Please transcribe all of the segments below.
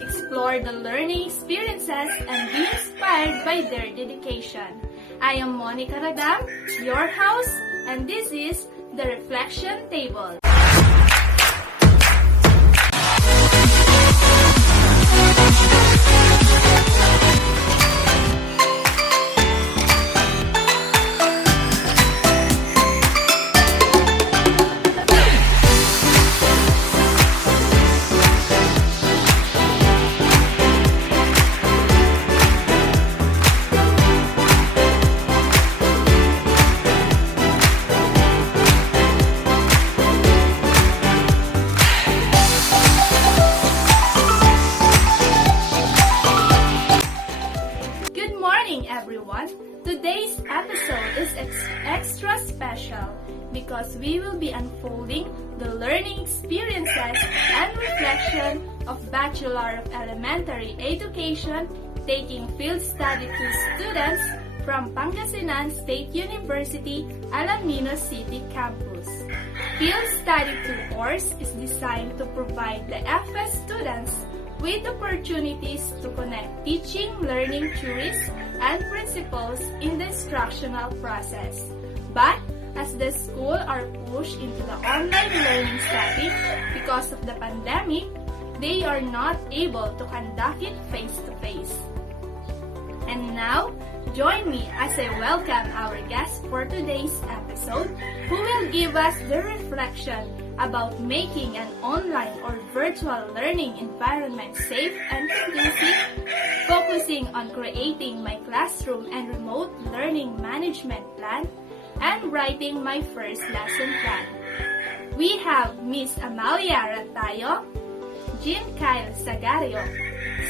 Explore the learning experiences and be inspired by their dedication. I am Monica Radam, your host, and this is the Reflection Table. Good morning, everyone. Today's episode is extra special because we will be unfolding the learning experiences and reflection of Bachelor of Elementary Education taking field study to students from Pangasinan State University, Alaminos City Campus. Field Study 2 course is designed to provide the FS students with opportunities to connect teaching, learning theories, and principles in the instructional process. But as the school are pushed into the online learning setting because of the pandemic, they are not able to conduct it face-to-face. And now, join me as I welcome our guest for today's episode, who will give us the reflection about making an online or virtual learning environment safe and conducive, focusing on creating my classroom and remote learning management plan, and writing my first lesson plan. We have Miss Amalia Rantayo, Jean Kyle Sagario,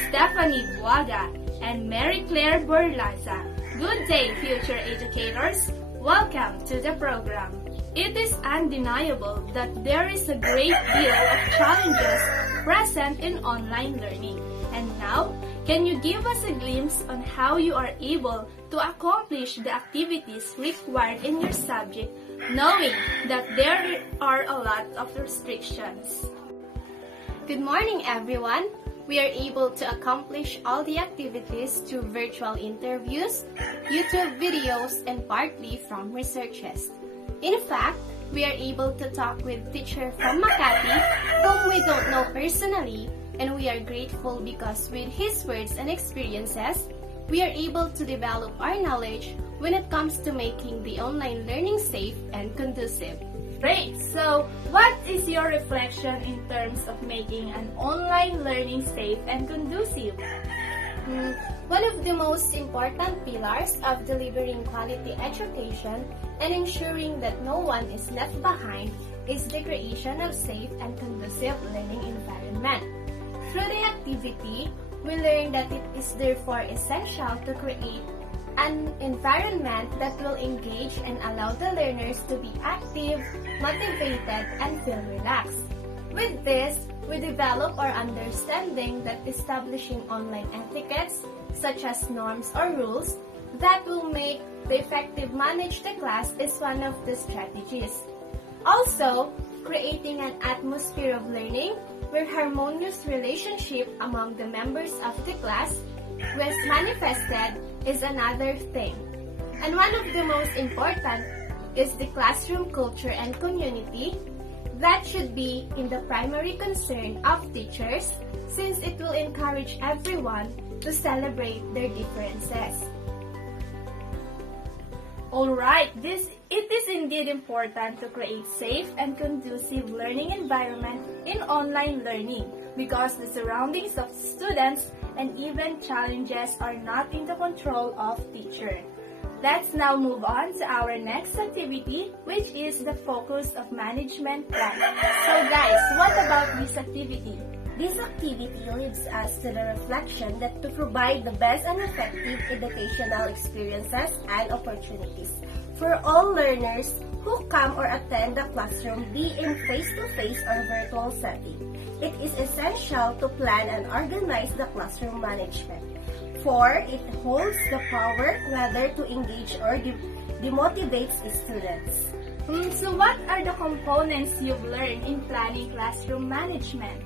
Stephanie Buaga, and Mary Claire Borlaza. Good day, future educators! Welcome to the program. It is undeniable that there is a great deal of challenges present in online learning. And now, can you give us a glimpse on how you are able to accomplish the activities required in your subject, knowing that there are a lot of restrictions? Good morning, everyone. We are able to accomplish all the activities through virtual interviews, YouTube videos, and partly from researches. In fact, we are able to talk with teacher from Makati, whom we don't know personally, and we are grateful because with his words and experiences, we are able to develop our knowledge when it comes to making the online learning safe and conducive. Great! So, what is your reflection in terms of making an online learning safe and conducive? One of the most important pillars of delivering quality education and ensuring that no one is left behind is the creation of safe and conducive learning environment. Through the activity, we learn that it is therefore essential to create an environment that will engage and allow the learners to be active, motivated, and feel relaxed. With this, we develop our understanding that establishing online etiquettes, such as norms or rules, that will make the effective manage the class is one of the strategies. Also, creating an atmosphere of learning where harmonious relationship among the members of the class was manifested is another thing. And one of the most important is the classroom culture and community that should be in the primary concern of teachers, since it will encourage everyone to celebrate their differences. Alright, it is indeed important to create safe and conducive learning environment in online learning because the surroundings of students and even challenges are not in the control of teacher. Let's now move on to our next activity, which is the focus of management plan. So guys, what about this activity? This activity leads us to the reflection that to provide the best and effective educational experiences and opportunities for all learners who come or attend the classroom, be in face-to-face or virtual setting. It is essential to plan and organize the classroom management, for it holds the power whether to engage or demotivates students. So what are the components you've learned in planning classroom management?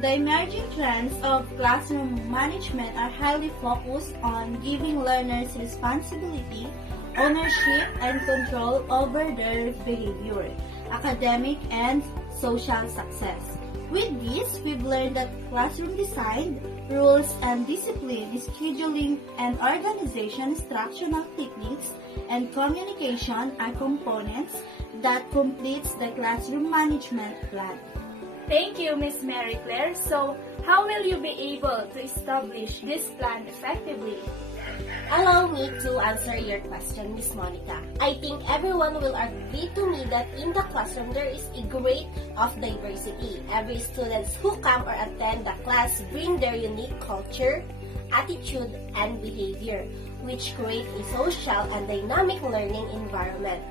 The emerging trends of classroom management are highly focused on giving learners responsibility, ownership, and control over their behavior, academic, and social success. With this, we've learned that classroom design, rules and discipline, scheduling and organization, instructional techniques, and communication are components that completes the classroom management plan. Thank you, Miss Mary Claire. So, how will you be able to establish this plan effectively? Allow me to answer your question, Miss Monica. I think everyone will agree to me that in the classroom there is a great of diversity. Every students who come or attend the class bring their unique culture, attitude, and behavior, which create a social and dynamic learning environment.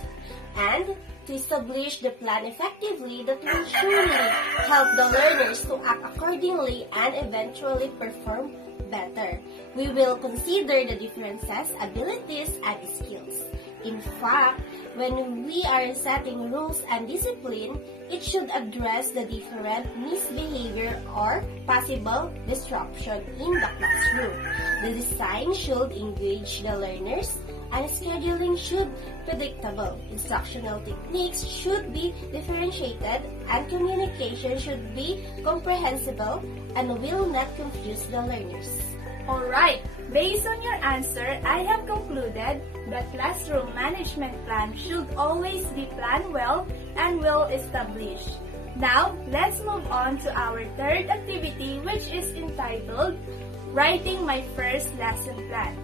And to establish the plan effectively, that will surely help the learners to act accordingly and eventually perform better. We will consider the differences, abilities, and skills. In fact, when we are setting rules and discipline, it should address the different misbehavior or possible disruption in the classroom. The design should engage the learners, and scheduling should be predictable. Instructional techniques should be differentiated, and communication should be comprehensible and will not confuse the learners. Alright, based on your answer, I have concluded that classroom management plan should always be planned well and well established. Now, let's move on to our third activity, which is entitled Writing My First Lesson Plan.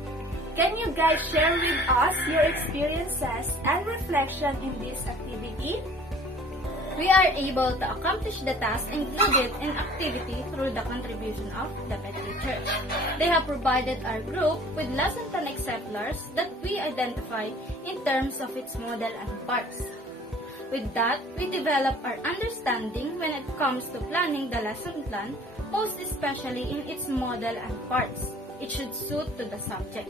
Can you guys share with us your experiences and reflection in this activity? We are able to accomplish the task included in activity through the contribution of the pet teachers. They have provided our group with lesson plan exemplars that we identify in terms of its model and parts. With that, we develop our understanding when it comes to planning the lesson plan, most especially in its model and parts. It should suit to the subject.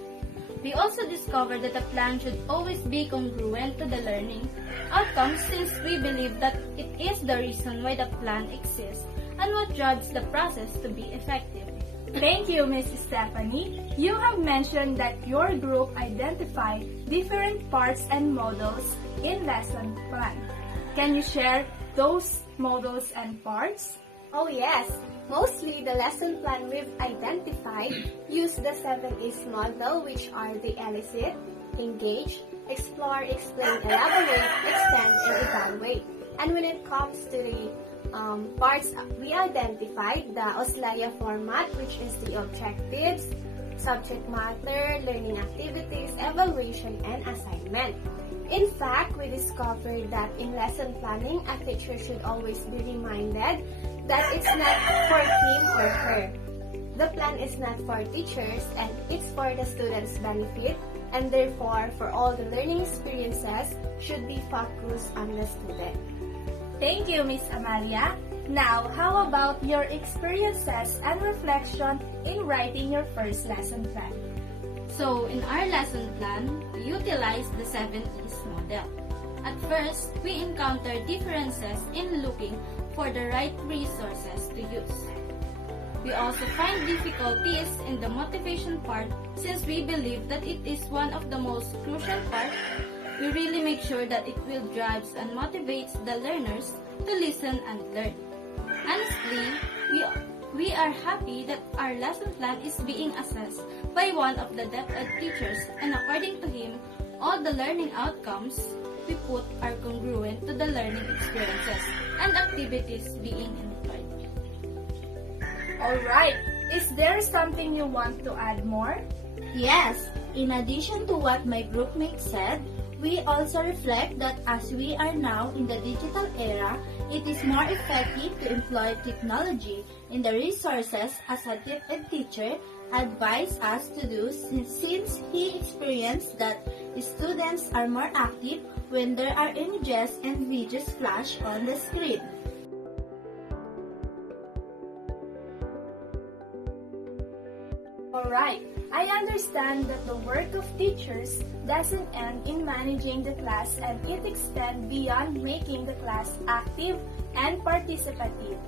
We also discovered that the plan should always be congruent to the learning outcomes, since we believe that it is the reason why the plan exists and what drives the process to be effective. Thank you, Ms. Stephanie. You have mentioned that your group identified different parts and models in lesson plan. Can you share those models and parts? Oh yes, mostly the lesson plan we've identified use the 7 A's model, which are the elicit, engage, explore, explain, elaborate, extend, and evaluate. And when it comes to the parts, we identified the OSLAIA format, which is the objectives, subject matter, learning activities, evaluation, and assignment. In fact, we discovered that in lesson planning, a teacher should always be reminded that it's not for him or her. The plan is not for teachers, and it's for the students' benefit, and therefore, for all the learning experiences should be focused on the student. Thank you, Miss Amalia. Now, how about your experiences and reflection in writing your first lesson plan? So, in our lesson plan, we utilize the 7 E's model. At first, we encounter differences in looking for the right resources to use. We also find difficulties in the motivation part, since we believe that it is one of the most crucial parts. We really make sure that it will drive and motivates the learners to listen and learn. Honestly, we are happy that our lesson plan is being assessed by one of the DepEd teachers, and according to him, all the learning outcomes we put are congruent to the learning experiences and activities being employed. Alright, is there something you want to add more? Yes, in addition to what my groupmate said, we also reflect that as we are now in the digital era, it is more effective to employ technology in the resources as a DepEd teacher advised us to do, since he experienced that students are more active when there are images and videos flash on the screen. Alright, I understand that the work of teachers doesn't end in managing the class, and it extends beyond making the class active and participative.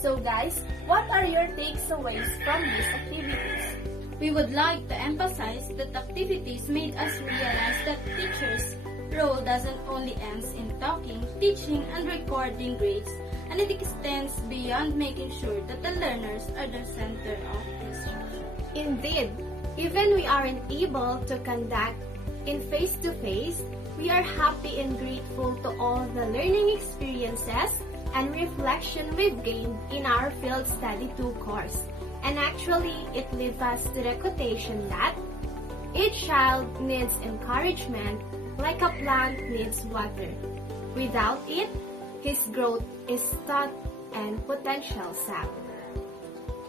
So guys, what are your takeaways from these activities? We would like to emphasize that activities made us realize that teachers' role doesn't only end in talking, teaching, and recording grades, and it extends beyond making sure that the learners are the center of instruction. Indeed, even we aren't able to conduct in face-to-face, we are happy and grateful to all the learning experiences and reflection we've gained in our Field Study 2 course. And actually, it leads us to the quotation that each child needs encouragement like a plant needs water. Without it, his growth is stopped and potential sapped.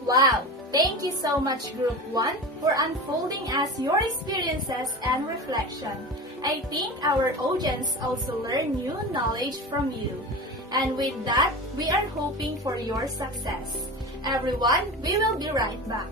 Wow! Thank you so much, Group 1, for unfolding us your experiences and reflection. I think our audience also learned new knowledge from you. And with that, we are hoping for your success. Everyone, we will be right back.